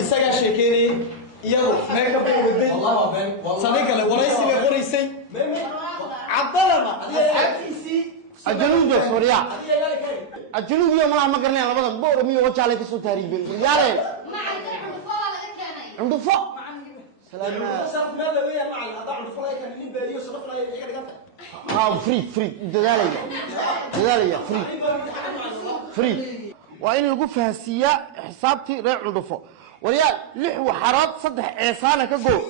isaga sheekeynay iyagu meeka bay waday saniga la waraysiga qoraysay cabdalama asxaabtiisii ajaluuda Sooria ajaluuda ma garanay labada boor miyo wajaalay ka soo taariibin yaale ma cadday cunfo laga keenay cunfo salaama saaf meel la weeyay ma cad cunfo laga keenay in beeriyo sharaf la iga dhiganta free dadaalaya free waa in lagu fahansiiyaa xisaabtii reer cunfo wariya 6 waxarood 3 ceesaana ka goo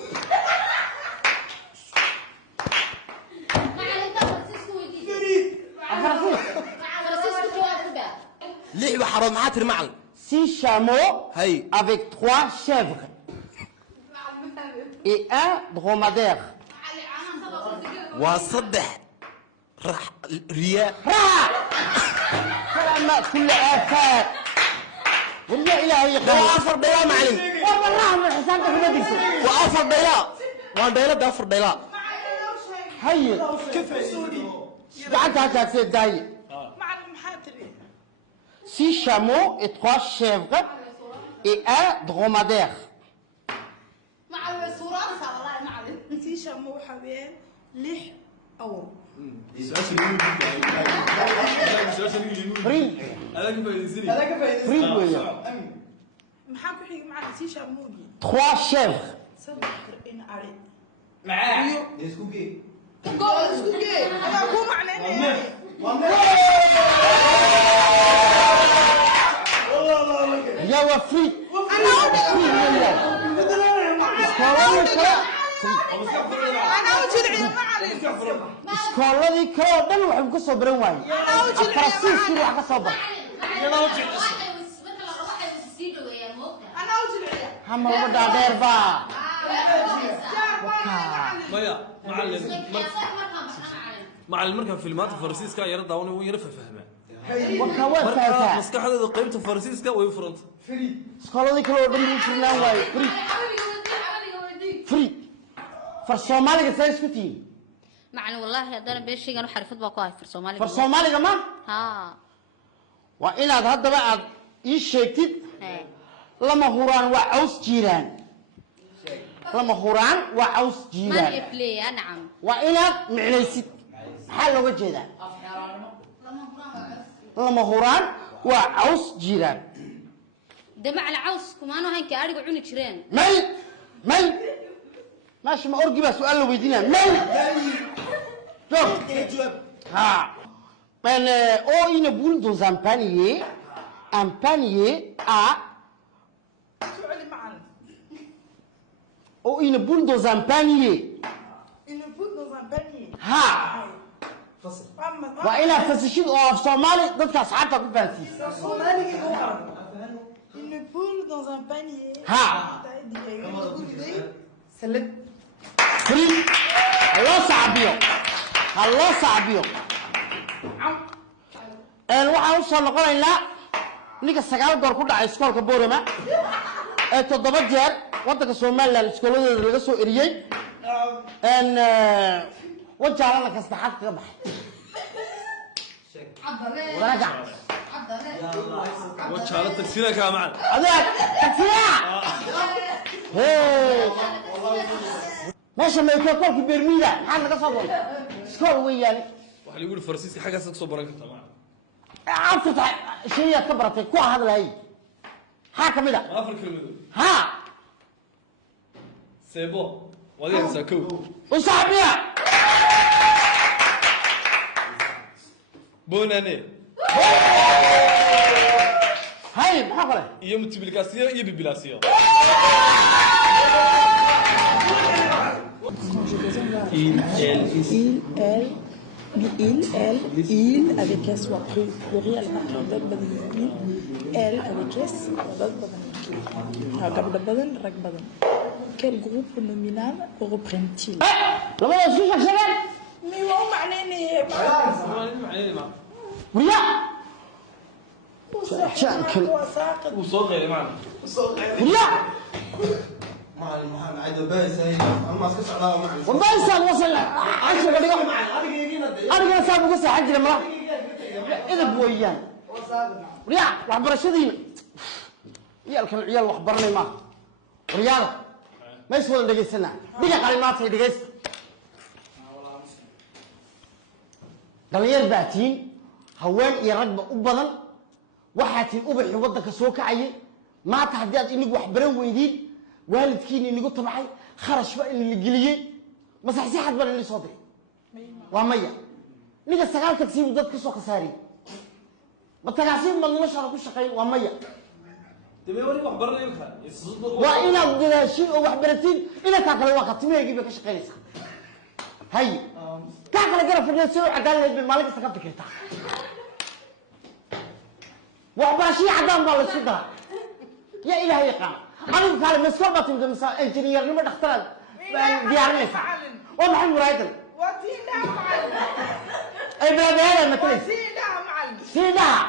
ليه بحرام معاتر معل 6 chameaux avec 3 chèvres et 1 dromadaire وصدح راح رياء كلام كل آفات والله إلهي وأفر ديلا معلم والله من حسان تفرديس وأفر ديلا وان ديلا بأفر ديلا هاي كيف سوري تعال سيد داي معلم حاتري 6 chameaux et 3 chèvres et 1 dromadaire معلم الصورة والله معلم في شمو حبيب لح أو فري فري ويا محاكو حي معلم في شمودي 3 chèvres صدق إن أريد معاه يسكوكي قول سكوكي أنا أقول معناه يا وفري أنا أوجد عيال معلم iskooladii kale oo dhan waxay ku soo baran waayeen afrasiis wax ka soo bar أنا أوجد عيال hama uga dhaadheer baa maya macallin marka filmaanta farsiiska yar daawan uu yar fahmaa waxa waa marka faataa maskaxdeedu qaybta farsiiska way furanta iskooladii kale oo dhan uu furnaan waayay free far Soomaaliga say isku tiin معلم والله هذا بيشيغان وحرفت باكو هاي في Soomaaliga far Soomaaliga ma ها waa inaad haddaba aad ii sheegtid lama huraan waa caws jiiraan lama huraan waa caws ما jiiraan يبلي نعم waa inaad micnaysid maxaa looga jeedaa lama huraan waa caws jiiraan دمع العوس كمان هين كأرجع عوني جيران مي ماشي ما أرجع بس سؤال لو بيدينا مي شوف ها من أو une boule dans un panier à سؤالي معلم أو une boule dans un panier إنه فوت نظام بني ها وإلى فسشيد أو في صومالي ضد أصحابك بفانسيس Une poule dans un panier. ها سلك فري الله صعبيو waxaan soo noqonaynaa ninka 9 goor ku dhacay iskoolka Boorama ee 7 jeer wadanka Soomaaliland iskooladooda laga soo eriyay wajaalana ka saxad ka baxay waraja وجهه تفسيرها كا معن adeeg tafiya meesha ma ka kolki Bermuda maxaa laga soo doonay iskool weeyaan waxa lagu yiri farsiiska xagaas ka soo baran kartaa macna عفت شيء كبرت كو هذا هي ها كمدا afar kelmado ها seebo wadiga saako وصاحبيا bonane هاي بحقله iyo multiplication iyo bibilation il avec S soit pluriel dad badan elle avec S dad badan gabdho badan rag badan quel groupe nominal reprend-il لما يشوف شغال مي هو معناه ويا شكل ساقط وصوت غير معنا ويا معلم محمد عيد بايس هي اما اسكت على معلم والله انسان وصل 10 دقيقه انا قاعد سابق قصه حج لما اذا بويان ويا وعبر شدينا ciyaalkan ciyaal wax baranay maaha waryaada ma is wada dhegaysanaa dhiga qalimaadkay dhegaysta dhalinyar baa tihiin haween iyo ragba u badan waxaa tihiin ubaxii waddanka soo kacayay maanta haddii aad inigu wax baran weydiin waalidkiina inigu tabacay kharashba inila geliyey masaxsixad baan ini soo diray waa maya ninka 9 tagsiibu dad ka soo khasaariyey ma tagaasiin ma noloshaada ku shaqayn waa maya waa inaad dadaashiin oo wax baratiin inankaa kale waa khatimeegii bay ka shaqaynaysaa hay kaa kale garab fadhiya si u cadaan lahayd bay maalin kasta ka fikirtaa waxbarashii caddaan baa laysku daraa yaa ilaahay yaqaana adigu kaale maskor baa timida masa injineernimo dhakhtarad diyaarinaysaa waa maxay muraayadan ay baabayaada matalaysa siidaha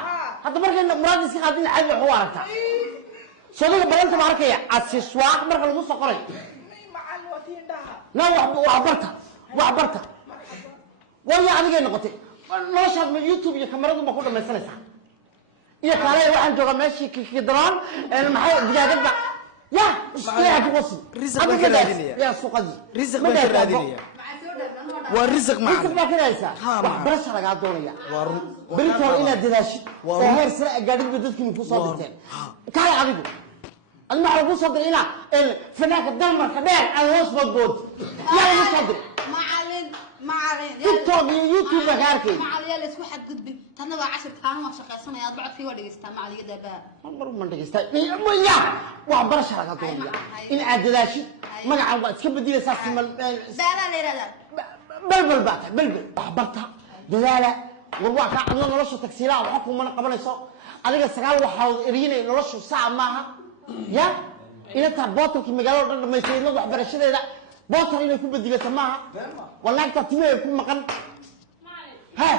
hadda markay muraad iska qaadin caadi wax u aragtaa sodiga badanta ma arkaya asiswaaq marka lagu soo qoray na wax barta waya adigay noqotay noloshaad ma youtube iyo kamaradu ma ku dhamaysanaysaa iyo kaale waxaan joogaa meeshii kikidraan maxay digaagadda ya isteeca ku qosi ya suuqadi رزق ما كرادينيا والرزق معنا رزق ما كراديسا wax barasha laga doonaya بريتول ina dadaashid oo heer sare gaadid dadkii ku soo dirteen kaale adigu adma waxa ku soo dirina fanaanka dalmarka dheer aan hoos bood yaa lagu soo dir معلن TikTok iyo YouTube ka arkay معلن يلا isku xad gudbin tanna waa 10 kaan ma shaqeysanaya bacadkii waa dhageystaa macaliyada baa mar ma dhageystaa ya wax barasha laga doonaya in aad dadaashid magaca waa iska badilaysaa simal baala leerada balbal wax barta dadaala war waa ka adna nolosha tagsiilaa waxa ku mana qabanayso adiga 9 waxa erinay nolosha saac maaha ya ina ta bootarkii magaalada dhan dhameysay wax barashadeeda bootar inay ku badilayso maaha walaagta timay ku maqan ha